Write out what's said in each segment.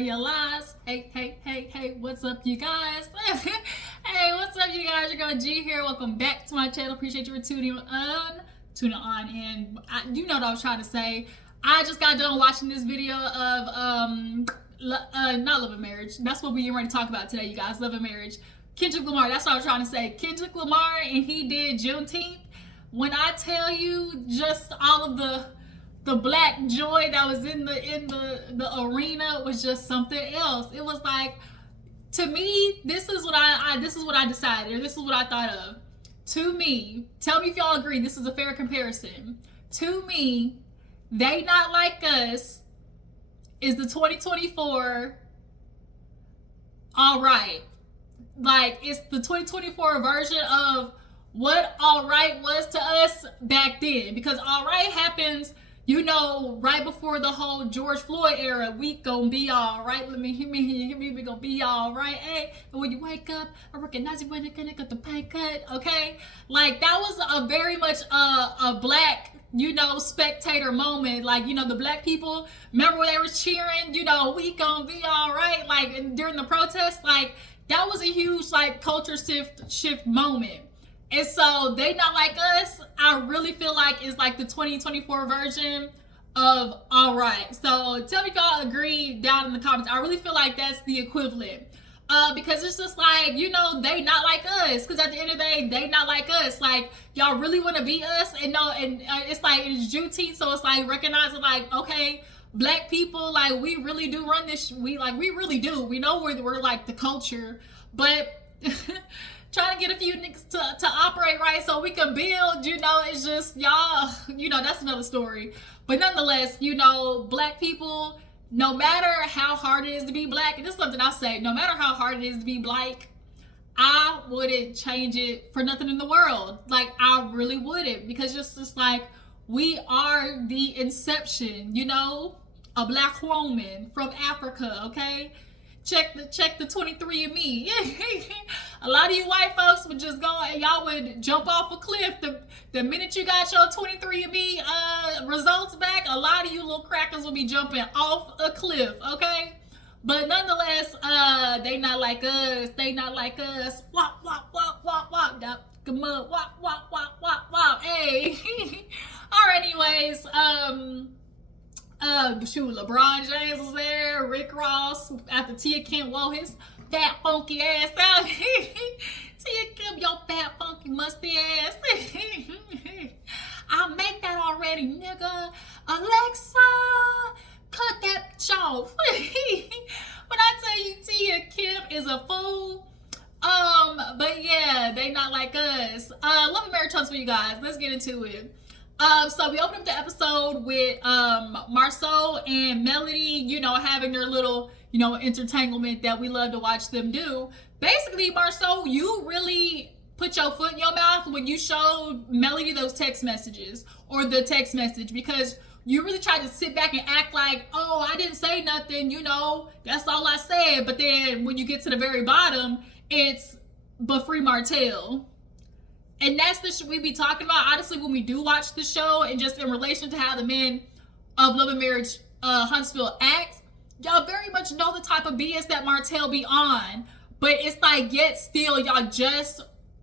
your lies. Hey, what's up, you guys? Hey, what's up, you guys? Your girl G here. Welcome back to my channel. Appreciate you for tuning on. And you know what I was trying to say. I just got done watching this video of not Love and Marriage. That's what we're going to talk about today, you guys. Love and Marriage. Kendrick Lamar. That's what I was trying to say. Kendrick Lamar, and he did Juneteenth. When I tell you just all of the black joy that was in the arena was just something else. It was like, to me, this is what I decided, or this is what I thought of. To me, tell me if y'all agree this is a fair comparison. To me, They Not Like Us is the 2024 All Right. Like, it's the 2024 version of what All Right was to us back then. Because All Right happens, you know, right before the whole George Floyd era. We gon' be all right. Hear me, we gon' be all right. Hey, and when you wake up, I recognize you when you're gonna get the pay cut, okay? Like, that was a very much a black, you know, spectator moment. Like, you know, the black people, remember when they were cheering, you know, we gon' be all right, like, during the protest. Like, that was a huge, like, culture shift moment. And so They Not Like Us, I really feel like is like the 2024 version of All Right. So tell me if y'all agree down in the comments. I really feel like that's the equivalent. Because it's just like, you know, they not like us. Because at the end of the day, they not like us. Like, y'all really want to be us? And no, and it's like, it's Juneteenth, so it's like recognizing, like, okay, black people, like, we really do run this. We really do. We know we're like the culture, but trying to get a few niggas to operate right so we can build, you know, it's just, y'all, you know, that's another story. But nonetheless, you know, black people, no matter how hard it is to be black, and this is something I say, no matter how hard it is to be black, I wouldn't change it for nothing in the world. Like, I really wouldn't, because just like, we are the inception, you know, a black woman from Africa, okay? Check the 23andMe. A lot of you white folks would just go and y'all would jump off a cliff the minute you got your 23andMe results back. A lot of you little crackers will be jumping off a cliff, okay? But nonetheless, they not like us. They not like us. Wop wop wop wop wop. Come on, wop wop wop wop wop. Hey. All right. Anyways, shoot, LeBron James was there, Rick Ross, after Tia Kemp wore his fat funky ass out. Tia Kemp, your fat funky musty ass. I'll make that already, nigga. Alexa, cut that bitch off. When I tell you Tia Kemp is a fool. But yeah, They Not Like Us. Love and Marriage Huntsville, you guys. Let's get into it. So we opened up the episode with Marsau and Melody, you know, having their little, you know, entanglement that we love to watch them do. Basically, Marsau, you really put your foot in your mouth when you showed Melody those text messages, or the text message, because you really tried to sit back and act like, oh, I didn't say nothing, you know, that's all I said. But then when you get to the very bottom, it's but free Martell. And that's the shit we be talking about, honestly, when we do watch the show, and just in relation to how the men of Love and Marriage Huntsville act. Y'all very much know the type of BS that Martell be on. But it's like, yet still, y'all just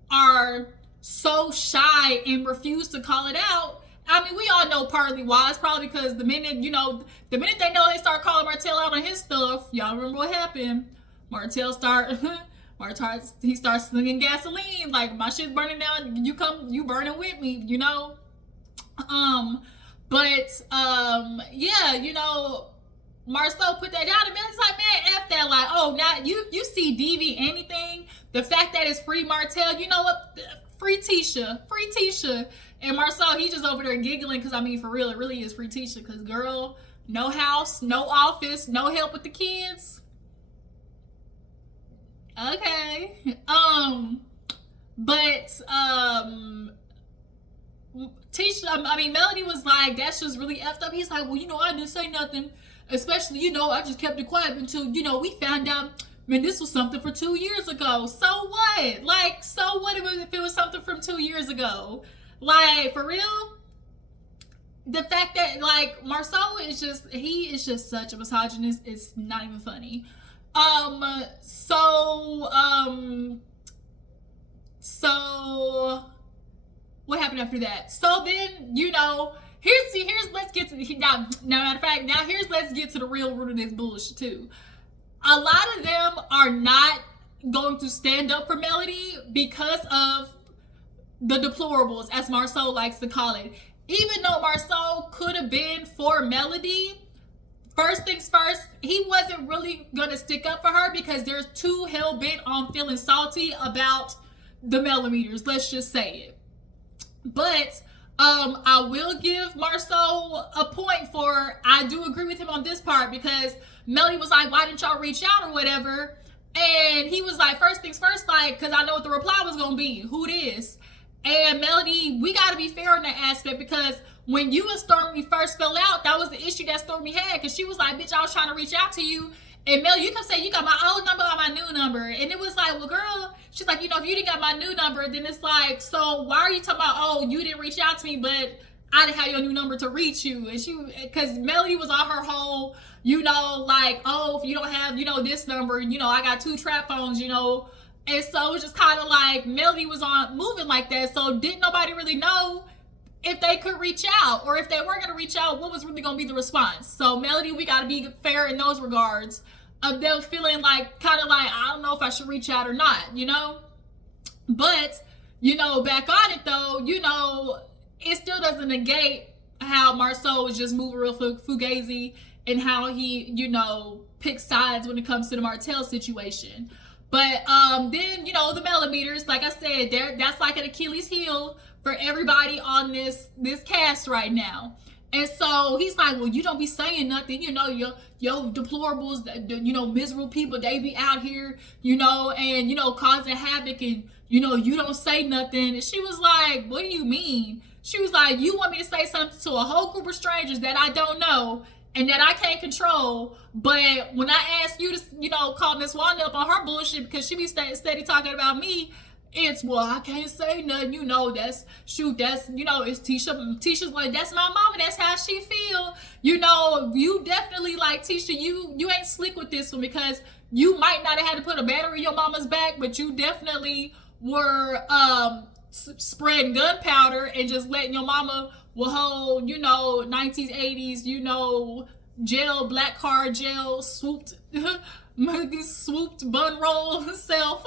are so shy and refuse to call it out. I mean, we all know partly why. It's probably because the minute they know they start calling Martell out on his stuff, y'all remember what happened. He starts slinging gasoline, like, my shit's burning down, you burning with me, you know? Yeah, you know, Marsau put that down, and Millie's like, man, F that, like, oh, now you see DV anything, the fact that it's free Martell, you know what, free Tisha, and Marsau, he just over there giggling, because, I mean, for real, it really is free Tisha, because, girl, no house, no office, no help with the kids. Okay. Melody was like, that's just really effed up. He's like, well, you know, I didn't say nothing. Especially, you know, I just kept it quiet until, you know, we found out, man, this was something for 2 years ago. So what? Like, so what if it was something from 2 years ago? Like, for real? the fact that like Marsau is just, he is just such a misogynist, it's not even funny. So what happened after that? So then, you know, here's let's get to now matter of fact, now here's let's get to the real root of this bullshit too. A lot of them are not going to stand up for Melody because of the deplorables, as Marsau likes to call it. Even though Marsau could have been for Melody, first things first, he wasn't really gonna stick up for her because they're too hell-bent on feeling salty about the millimeters, let's just say it. But I will give Marsau a point for, I do agree with him on this part, because Melody was like, why didn't y'all reach out or whatever? And he was like, first things first, like, because I know what the reply was gonna be, who this? And Melody, we gotta be fair in that aspect, because when you and Stormi first fell out, that was the issue that Stormi had, because she was like, bitch, I was trying to reach out to you, and Melody, you kept saying you got my old number or my new number, and it was like, well, girl, she's like, you know, if you didn't got my new number, then it's like, so why are you talking about, oh, you didn't reach out to me, but I didn't have your new number to reach you? And she, because Melody was on her whole, you know, like, oh, if you don't have, you know, this number, you know, I got 2 trap phones, you know. And so it was just kind of like Melody was on moving like that. So didn't nobody really know if they could reach out, or if they were going to reach out, what was really going to be the response. So Melody, we got to be fair in those regards of them feeling like, kind of like, I don't know if I should reach out or not, you know. But, you know, back on it though, you know, it still doesn't negate how Marsau was just moving real fugazi, and how he, you know, picks sides when it comes to the Martell situation. But then, you know, the millimeters, like I said, that's like an Achilles heel for everybody on this cast right now. And so he's like, well, you don't be saying nothing, you know, your deplorables, you know, miserable people, they be out here, you know, and, you know, causing havoc, and, you know, you don't say nothing. And she was like, what do you mean? She was like, you want me to say something to a whole group of strangers that I don't know and that I can't control, but when I ask you to, you know, call Miss Wanda up on her bullshit because she be steady talking about me, it's, well, I can't say nothing, you know, that's, shoot, that's, you know, it's Tisha's like, that's my mama, that's how she feel, you know. You definitely, like, Tisha, you ain't slick with this one, because you might not have had to put a battery in your mama's back, but you definitely were spreading gunpowder and just letting your mama will hold, you know, 1980s, you know, jail, black card jail, swooped bun roll self.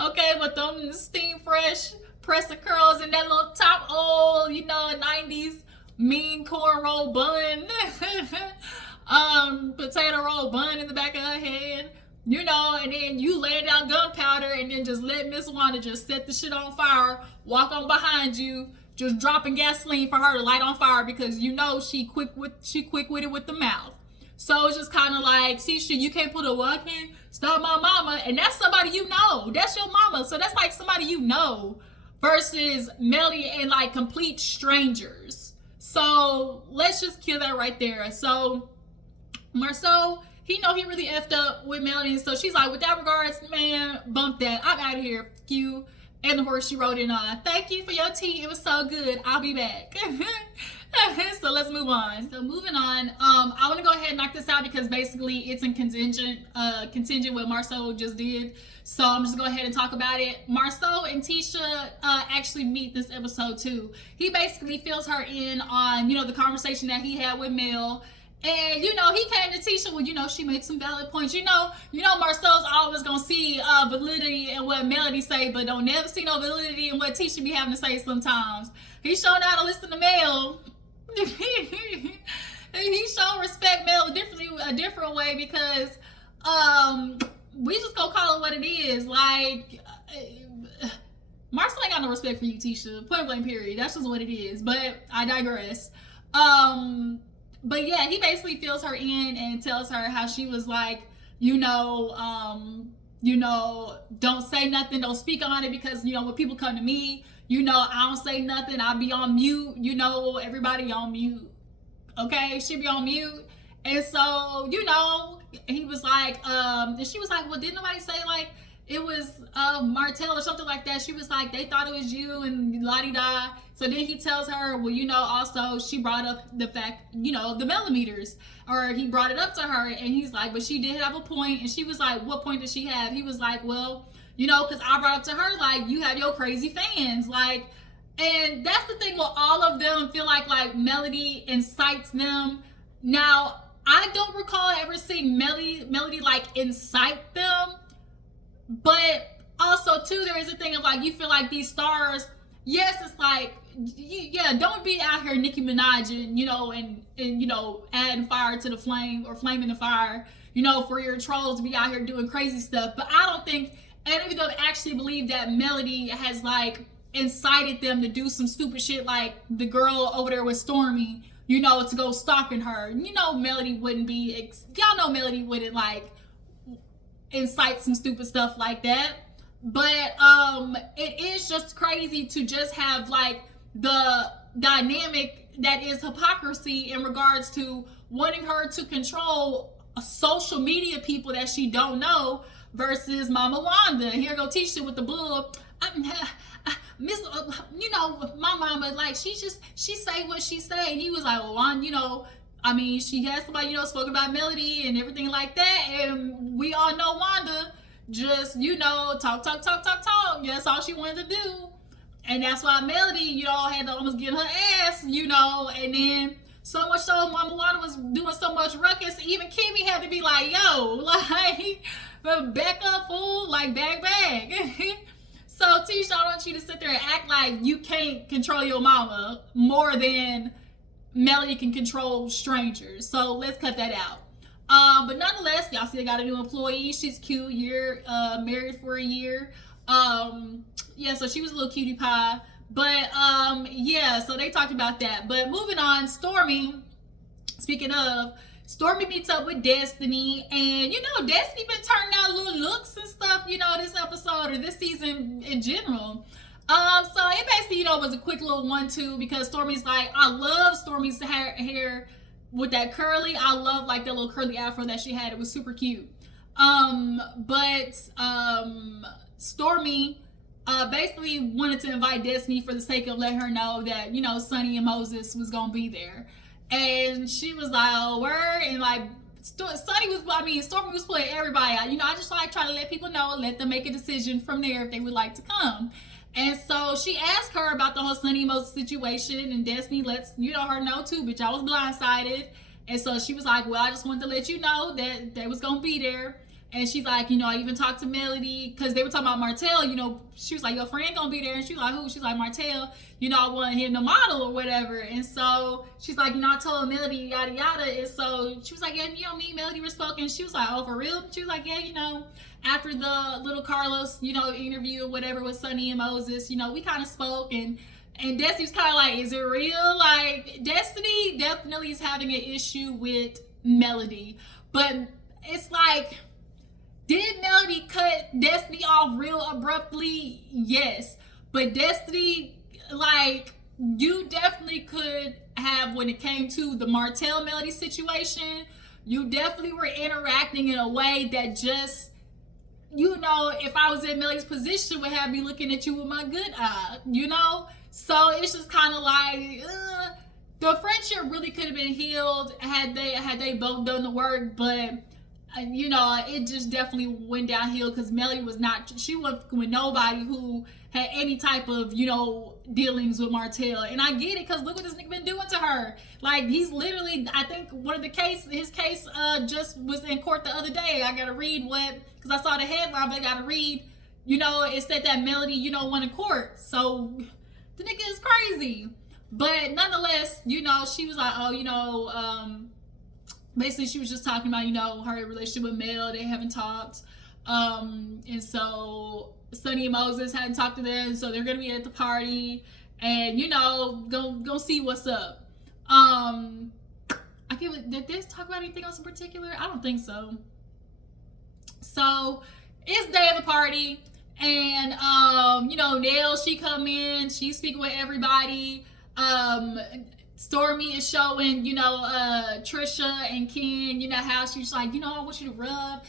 Okay, but them steam fresh pressing curls and that little top old, you know, 90s mean cornrow bun. Potato roll bun in the back of her head. You know, and then you lay down gunpowder and then just let Miss Wanda just set the shit on fire, walk on behind you, just dropping gasoline for her to light on fire, because you know she quick with it with the mouth. So it's just kind of like, Tisha, you can't put a, well, I can't stop my mama, and that's somebody you know. That's your mama. So that's like somebody you know, versus Melody and like complete strangers. So let's just kill that right there. So Marsau, he know he really effed up with Melody, so she's like, with that regards, man, bump that. I'm out of here. F you. And the horse she rode in on. Thank you for your tea. It was so good. I'll be back. So let's move on. So moving on, I want to go ahead and knock this out because basically it's in contingent what Marsau just did. So I'm just going to go ahead and talk about it. Marsau and Tisha actually meet this episode too. He basically fills her in on, you know, the conversation that he had with Mel. And, you know, he came to Tisha, well, you know, she made some valid points. You know, Marsau's always going to see validity in what Melody say, but don't never see no validity in what Tisha be having to say sometimes. He showing how to listen to Mel. He showing respect Mel a different way, because we just gonna call it what it is. Like, Marsau ain't got no respect for you, Tisha. Point blank, period. That's just what it is. But I digress. But yeah, he basically fills her in and tells her how she was like, you know, don't say nothing, don't speak on it, because, you know, when people come to me, you know, I don't say nothing, I'll be on mute, you know, everybody on mute. Okay, she be on mute. And so, you know, he was like, and she was like, well, didn't nobody say, like, it was Martell or something like that. She was like, they thought it was you and la-di-da. So then he tells her, well, also she brought up the fact, the millimeters. Or he brought it up to her, and he's like, but she did have a point. And she was like, what point did she have? He was like, well, because I brought up to her, like, you have your crazy fans. Like, and that's the thing with all of them, feel like Melody incites them. Now, I don't recall ever seeing Melody like incite them. But also, too, there is a thing of like, you feel like these stars, yes, it's like, yeah, don't be out here Nicki Minaj and adding fire to the flame or flaming the fire, for your trolls to be out here doing crazy stuff. But I don't think any of them actually believe that Melody has like incited them to do some stupid shit like the girl over there with Stormi, to go stalking her. Melody wouldn't be, y'all know Melody wouldn't like incite some stupid stuff like that. But it is just crazy to just have like the dynamic that is hypocrisy in regards to wanting her to control social media people that she don't know versus Mama Wanda. Here go Tisha with the bull. Miss, my mama, like, she say what she say. And he was like, well, Wanda, she has somebody, spoken about Melody and everything like that. And we all know Wanda just, talk. That's all she wanted to do. And that's why Melody, had to almost get her ass, and then so much so Mama Wanda was doing so much ruckus, even Kimmy had to be like, yo, like, back up, fool, like, bag. So, Tisha, I want you to sit there and act like you can't control your mama more than Melody can control strangers. So, let's cut that out. But nonetheless, y'all see I got a new employee. She's cute. Married for a year. Yeah, so she was a little cutie pie. But, yeah, so they talked about that. But moving on, Stormi, speaking of, Stormi meets up with Destiny, and Destiny been turning out little looks and stuff, this episode or this season in general. So it basically, was a quick little 1-2 because Stormi's like, I love Stormi's hair with that curly. I love like that little curly afro that she had. It was super cute. But Stormi basically wanted to invite Destiny for the sake of letting her know that, Sunni and Moses was gonna be there. And she was like, oh, word. And like, Stormi was playing everybody out. I just like trying to let people know, let them make a decision from there if they would like to come. And so she asked her about the whole Sunni and Moses situation, and Destiny lets her know too, bitch, I was blindsided. And so she was like, well, I just wanted to let you know that they was gonna be there. And she's like, I even talked to Melody, because they were talking about Martell, she was like, your friend gonna be there. And she was like, who? She's like, Martell, I want him to model or whatever. And so she's like, I told Melody, yada, yada. And so she was like, yeah, me and Melody were spoken. She was like, oh, for real? She was like, yeah, after the little Carlos, interview or whatever with Sunni and Moses, we kind of spoke. And Destiny's kind of like, is it real? Like, Destiny definitely is having an issue with Melody. But it's like, did Melody cut Destiny off real abruptly? Yes. But Destiny, like, you definitely could have, when it came to the Martell Melody situation, you definitely were interacting in a way that just, if I was in Melody's position, would have me looking at you with my good eye, So it's just kind of like, the friendship really could have been healed had they both done the work, but it just definitely went downhill because Melody she wasn't with nobody who had any type of, dealings with Martell. And I get it because look what this nigga been doing to her. Like, he's literally, I think his case just was in court the other day. I got to read because I saw the headline, but I got to read, it said that Melody, won in court. So the nigga is crazy. But nonetheless, she was like, oh, basically, she was just talking about, her relationship with Mel. They haven't talked. And so Sunni and Moses hadn't talked to them. So they're going to be at the party. And, go see what's up. Did they talk about anything else in particular? I don't think so. So it's the day of the party. And, Nell, she come in. She's speaking with everybody. Stormi is showing, Trisha and Ken, how she's like, I want you to rub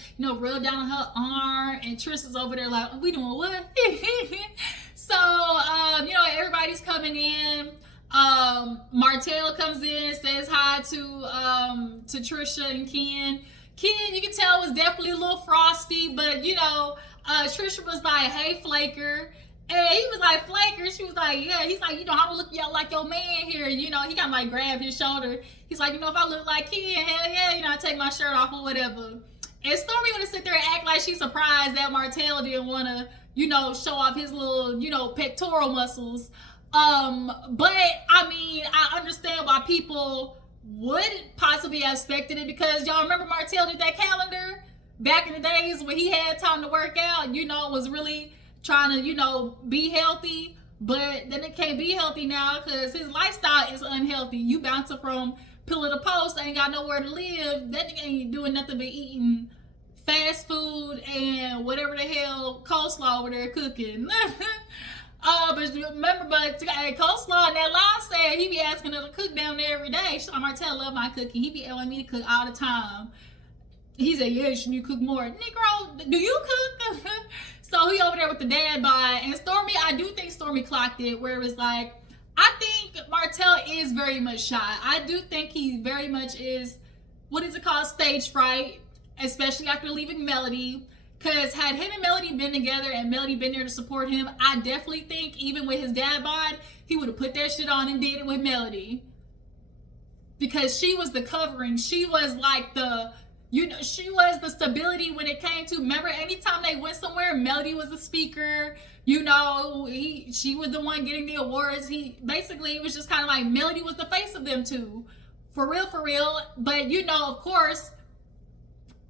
down on her arm, and Trisha's over there like, we doing what? So, everybody's coming in. Martell comes in, says hi to Trisha and Ken. Ken, you can tell, was definitely a little frosty, but Trisha was like, hey, Flaker. And he was like, Flaker. She was like, yeah. He's like, I'm gonna look y'all like your man here. He kind of like grabbed his shoulder. He's like, if I look like Ken, hell yeah, I take my shirt off or whatever. And Stormi gonna sit there and act like she's surprised that Martell didn't want to, show off his little, pectoral muscles. But I mean, I understand why people would possibly have expected it, because y'all remember Martell did that calendar back in the days when he had time to work out, was really trying to, be healthy, but then it can't be healthy now because his lifestyle is unhealthy. You bouncing from pillar to post, ain't got nowhere to live. That nigga ain't doing nothing but eating fast food and whatever the hell coleslaw over there cooking. But coleslaw in that law said he be asking her to cook down there every day. She's like, Martell love my cooking. He be telling me to cook all the time. He said, yeah, you need to cook more. Negro, do you cook? So he over there with the dad bod. And Stormi, I do think Stormi clocked it, where it was like, I think Martell is very much shy. I do think he very much is, what is it called, stage fright, especially after leaving Melody. Because had him and Melody been together and Melody been there to support him, I definitely think even with his dad bod, he would have put that shit on and did it with Melody. Because she was the covering. She was like she was the stability when it came to, remember, anytime they went somewhere, Melody was the speaker, she was the one getting the awards. It was just kind of like Melody was the face of them two. For real. But, of course,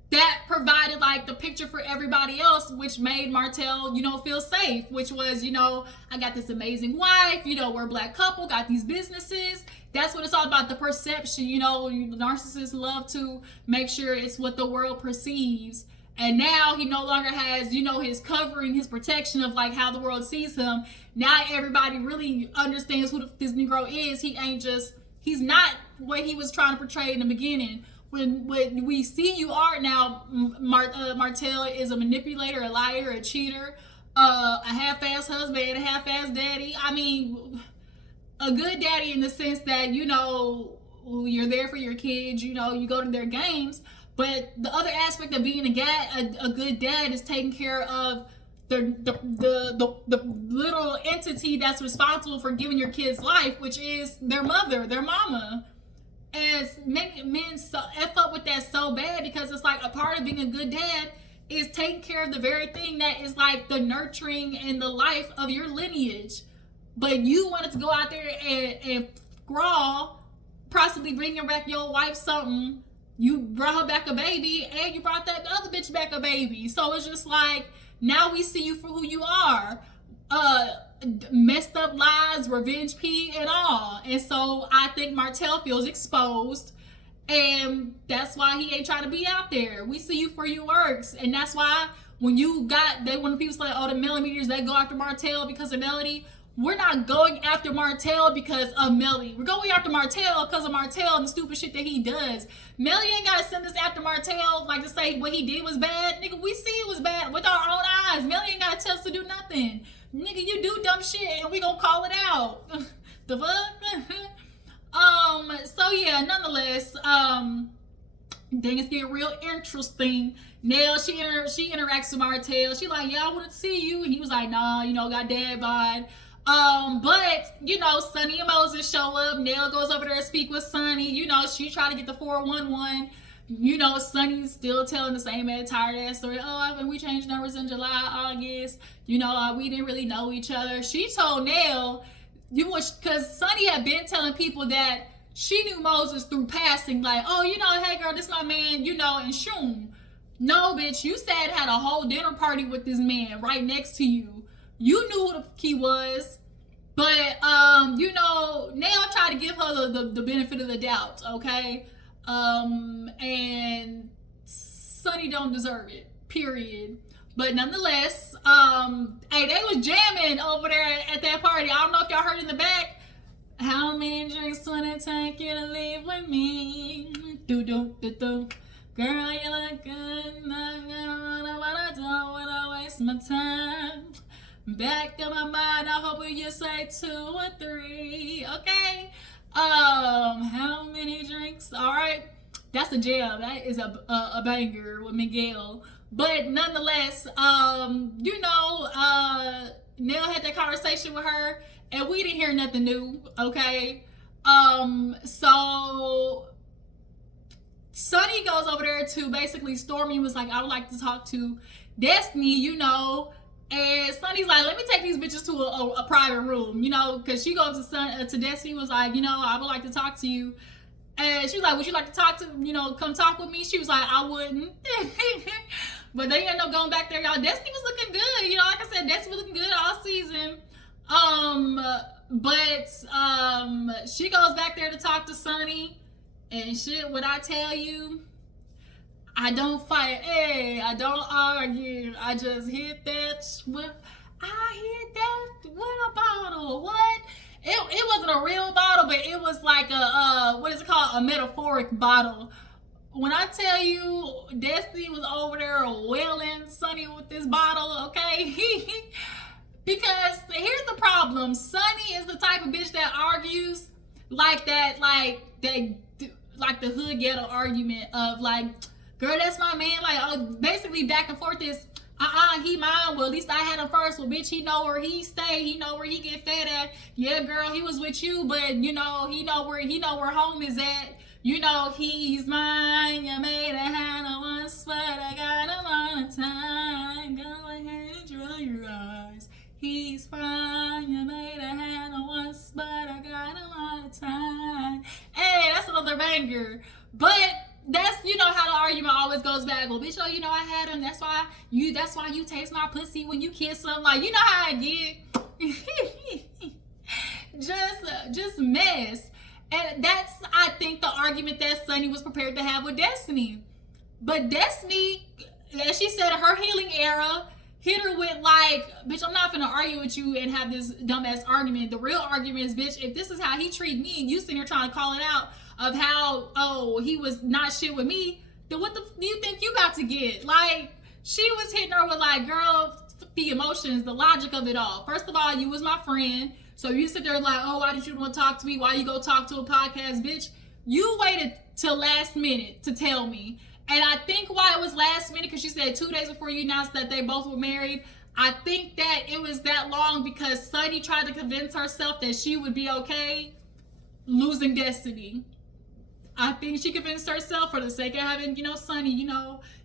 that provided like the picture for everybody else, which made Martell, feel safe, which was, I got this amazing wife, we're a black couple, got these businesses. That's what it's all about, the perception. Narcissists love to make sure it's what the world perceives. And now he no longer has, his covering, his protection of like how the world sees him. Now everybody really understands who this Negro is. He's not what he was trying to portray in the beginning. When we see you are now, Martell is a manipulator, a liar, a cheater, a half-ass husband, a half-ass daddy. I mean, a good daddy in the sense that, you're there for your kids, you go to their games. But the other aspect of being a good dad is taking care of the little entity that's responsible for giving your kids life, which is their mother, their mama. And many men F up with that so bad, because it's like a part of being a good dad is taking care of the very thing that is like the nurturing and the life of your lineage. But you wanted to go out there and scrawl, possibly bringing back your wife something. You brought her back a baby, and you brought that other bitch back a baby. So it's just like, now we see you for who you are. Messed up lies, revenge P, and all. And so I think Martell feels exposed, and that's why he ain't trying to be out there. We see you for your works, and that's why when people say, oh, the millimeters, they go after Martell because of Melody. We're not going after Martell because of Melody. We're going after Martell because of Martell and the stupid shit that he does. Melody ain't got to send us after Martell like to say what he did was bad. Nigga, we see it was bad with our own eyes. Melody ain't got to tell us to do nothing. Nigga, you do dumb shit and we gonna call it out. The fuck? So yeah, nonetheless, things get real interesting. Nell, she interacts with Martell. She like, yeah, I wanted to see you. And he was like, nah, got dad bod. But, Sunni and Moses show up. Nell goes over there to speak with Sunni. She tried to get the 411. Sunny's still telling the same tired ass story. Oh, we changed numbers in July, August. We didn't really know each other. She told Nell, because Sunny had been telling people that she knew Moses through passing, like, oh, hey girl, this my man, and shoom. No, bitch, you said had a whole dinner party with this man right next to you. You knew who the he was. But, Nell tried to give her the benefit of the doubt, okay? And Sunny don't deserve it, period. But nonetheless, hey, they was jamming over there at that party. I don't know if y'all heard in the back. How many drinks would it take you to leave with me? Do do do do. Girl, you look good. I don't know what I do when I waste my time. Back in my mind, I hope you say 2 or 3. Okay. How many drinks? All right. That's a jam. That is a banger with Miguel. But nonetheless, Nell had that conversation with her, and we didn't hear nothing new. Okay. So Sunni goes over there to basically Stormi was like, I would like to talk to Destiny, and Sunny's like, let me take these bitches to a private room, because she goes to Destiny was like, I would like to talk to you. And she was like, would you like to talk to, come talk with me? She was like, I wouldn't. But they ended up going back there, y'all. Destiny was looking good. Like I said, Destiny was looking good all season. But she goes back there to talk to Sunny. And shit, what I tell you, I don't fight. Hey, I don't argue. I just hit that. I hit that with a bottle. What? It wasn't a real bottle, but it was like what is it called? A metaphoric bottle. When I tell you, Destiny was over there wailing Sunny with this bottle, okay? Because here's the problem. Sunny is the type of bitch that argues like that, like the hood ghetto argument of like, girl, that's my man. Like, basically back and forth is, he mine. Well, at least I had him first. Well, bitch, he know where he stay. He know where he get fed at. Yeah, girl, he was with you, but he know where home is at. He's mine. You made a hand on one spot. I got him on a time. Go ahead and dry your eyes. He's fine. You made a hand on one spot. I got him on a time. Hey, that's another banger. But that's how the argument always goes back. Well, bitch, I had him. That's why you taste my pussy when you kiss him. Like, how I get. just mess. And that's, I think, the argument that Sunny was prepared to have with Destiny. But Destiny, as she said, in her healing era, hit her with like, bitch, I'm not gonna argue with you and have this dumbass argument. The real argument is, bitch, if this is how he treat me and you sitting here trying to call it out of how, he was not shit with me, then what the do you think you about to get? Like, she was hitting her with like, girl, the emotions, the logic of it all. First of all, you was my friend. So you sit there like, why did you want to talk to me? Why you go talk to a podcast, bitch? You waited till last minute to tell me. And I think why it was last minute, because she said 2 days before you announced that they both were married, I think that it was that long because Sunny tried to convince herself that she would be okay losing Destiny. I think she convinced herself for the sake of having, Sunny,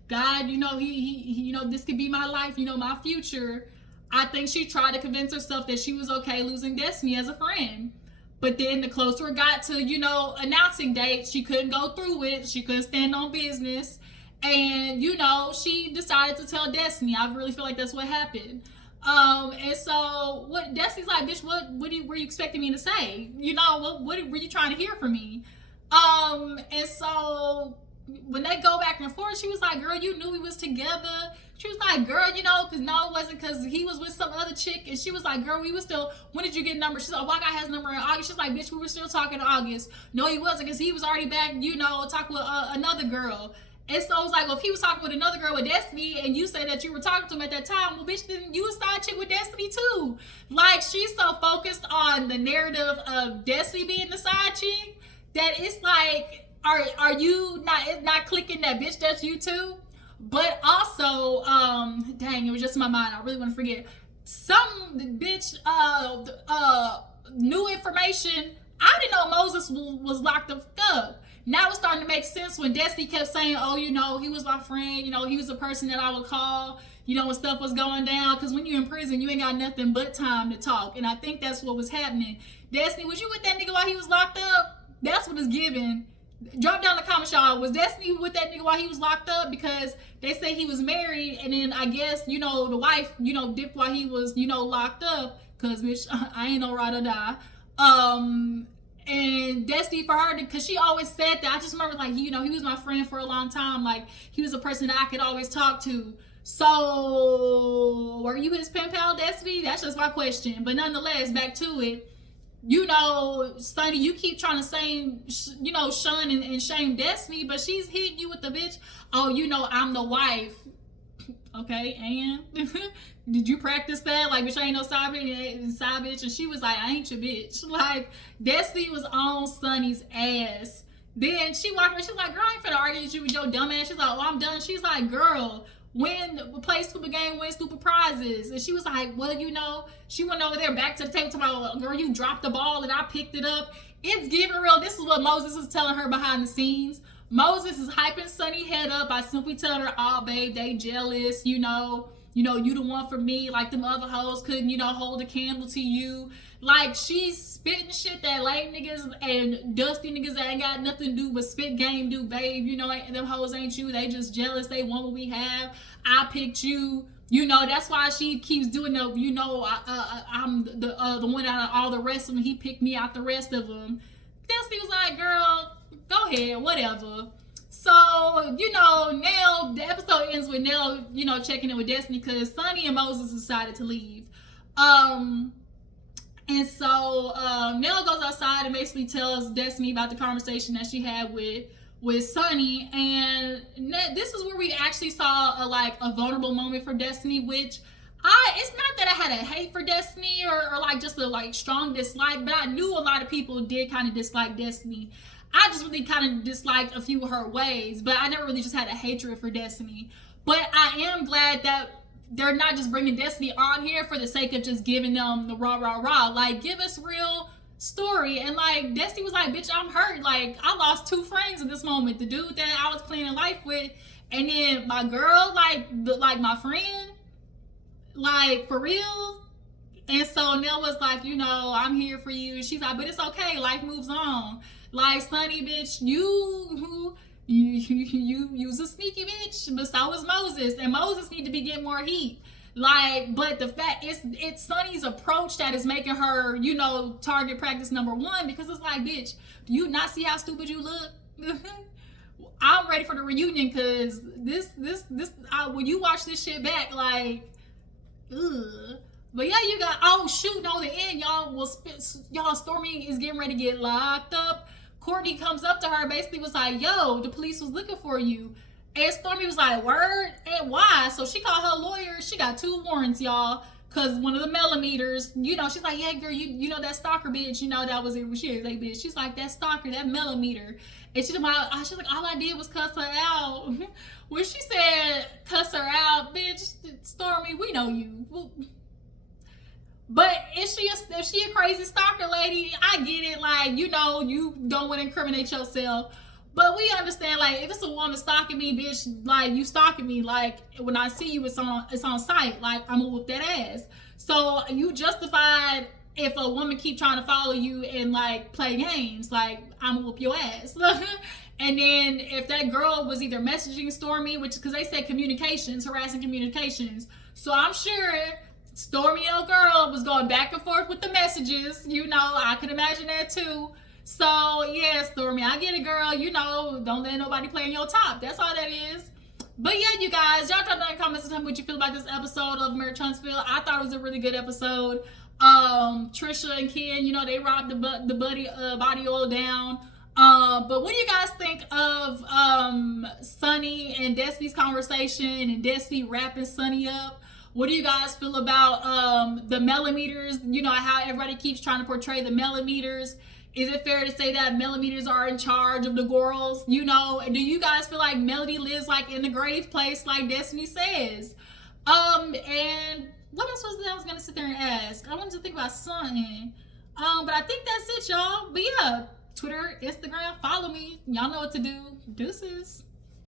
God, he this could be my life, my future. I think she tried to convince herself that she was okay losing Destiny as a friend. But then the closer it got to, announcing date, she couldn't go through with it. She couldn't stand on business. And, she decided to tell Destiny. I really feel like that's what happened. And so what Destiny's like, bitch, what were you expecting me to say? What were you trying to hear from me? And so when they go back and forth, she was like, girl, you knew we was together. She was like, girl, because no, it wasn't because he was with some other chick. And she was like, girl, we was still, when did you get number? She's like, well, I got his number in August. She's like, bitch, we were still talking in August. No, he wasn't, because he was already back, talking with another girl. And so I was like, well, if he was talking with another girl with Destiny and you say that you were talking to him at that time, well, bitch, then you a side chick with Destiny too. Like, she's so focused on the narrative of Destiny being the side chick that it's like, are you not clicking that bitch that's you too? But also, dang, it was just in my mind. I really want to forget. Some bitch, new information. I didn't know Moses was locked up. Now it's starting to make sense when Destiny kept saying, oh, he was my friend. He was a person that I would call, when stuff was going down. Because when you're in prison, you ain't got nothing but time to talk. And I think that's what was happening. Destiny, was you with that nigga while he was locked up? That's what it's giving. Drop down the comment, y'all. Was Destiny with that nigga while he was locked up? Because they say he was married, and then I guess, the wife, dipped while he was, locked up. Because, bitch, I ain't no ride or die. And Destiny for her, because she always said that. I just remember, like, he was my friend for a long time. Like, he was a person that I could always talk to. So, were you his pen pal, Destiny? That's just my question. But nonetheless, back to it. you know, Sunny, you keep trying to say, you know, shun and shame Destiny, but she's hitting you with the bitch. Oh, you know, I'm the wife. Okay, and did you practice that? Like, bitch, I ain't no side bitch. And she was like, I ain't your bitch. Like, Destiny was on Sunny's ass. Then she walked away. She's like, girl, I ain't finna argue with you with your dumb ass. She's like, oh, I'm done. She's like, girl, play stupid game, win stupid prizes. And she was like, well, you know, she went over there back to the table talking about, girl, you dropped the ball and I picked it up. It's giving real. This is what Moses is telling her behind the scenes. Moses is hyping Sunny head up by simply telling her, oh, babe, they jealous, you know, you the one for me. Like, them other hoes couldn't, you know, hold a candle to you. Like, she's spitting shit that lame niggas and dusty niggas that ain't got nothing to do but spit game do, babe. You know, them hoes ain't you. They just jealous. They want what we have. I picked you. You know, that's why she keeps doing the, you know, I'm the one out of all the rest of them. He picked me out the rest of them. Destiny was like, girl, go ahead, whatever. So, you know, Nell, the episode ends with Nell, you know, checking in with Destiny because Sunny and Moses decided to leave. And so Nell goes outside and basically tells Destiny about the conversation that she had with Sunny. And this is where we actually saw a vulnerable moment for Destiny, which it's not that I had a hate for Destiny or like just a like strong dislike, but I knew a lot of people did kind of dislike Destiny. I just really kind of disliked a few of her ways, but I never really just had a hatred for Destiny. But I am glad that they're not just bringing Destiny on here for the sake of just giving them the rah. Like, give us real story. And like, Destiny was like, bitch, I'm hurt. Like, I lost 2 friends in this moment. The dude that I was planning life with, and then my girl, like my friend, like, for real. And so Nell was like, you know, I'm here for you. She's like, but it's okay. Life moves on. Like, Sunny, bitch, you use a sneaky bitch, but so is Moses, and Moses need to be getting more heat. Like, but the fact it's Sunny's approach that is making her, you know, target practice number 1, because it's like, bitch, do you not see how stupid you look? I'm ready for the reunion because this when you watch this shit back, like, ugh. But yeah, you got, oh shoot, no, the end, y'all Stormi is getting ready to get locked up. Courtney comes up to her, basically was like, yo, the police was looking for you. And Stormi was like, word? And why? So she called her lawyer. She got 2 warrants, y'all. Because one of the millimeters, you know, she's like, yeah, girl, you know that stalker bitch, you know, that was it. She is a bitch. She's like, that stalker, that millimeter. And she's like, all I did was cuss her out. When she said, cuss her out, bitch, Stormi, we know you. But if she a crazy stalker lady, I get it. Like, you know, you don't want to incriminate yourself. But we understand, like, if it's a woman stalking me, bitch, like, you stalking me. Like, when I see you, it's on sight. Like, I'm gonna whoop that ass. So you justified if a woman keep trying to follow you and, like, play games. Like, I'm gonna whoop your ass. And then if that girl was either messaging Stormi, which, because they said communications, harassing communications. So I'm sure Stormi, old girl, was going back and forth with the messages. You know, I could imagine that too. So yeah, Stormi, I get it, girl. You know, don't let nobody play in your top. That's all that is. But yeah, you guys, y'all drop down in the comments and tell me what you feel about this episode of Marriage Huntsville. I thought it was a really good episode. Trisha and Ken, you know, they robbed the body oil down. But what do you guys think of Sunny and Destiny's conversation and Destiny wrapping Sunny up? What do you guys feel about the millimeters? You know, how everybody keeps trying to portray the millimeters. Is it fair to say that millimeters are in charge of the girls? You know, do you guys feel like Melody lives like in the grave place like Destiny says? And what else was I was gonna sit there and ask? I wanted to think about something. But I think that's it, y'all. But yeah, Twitter, Instagram, follow me. Y'all know what to do. Deuces.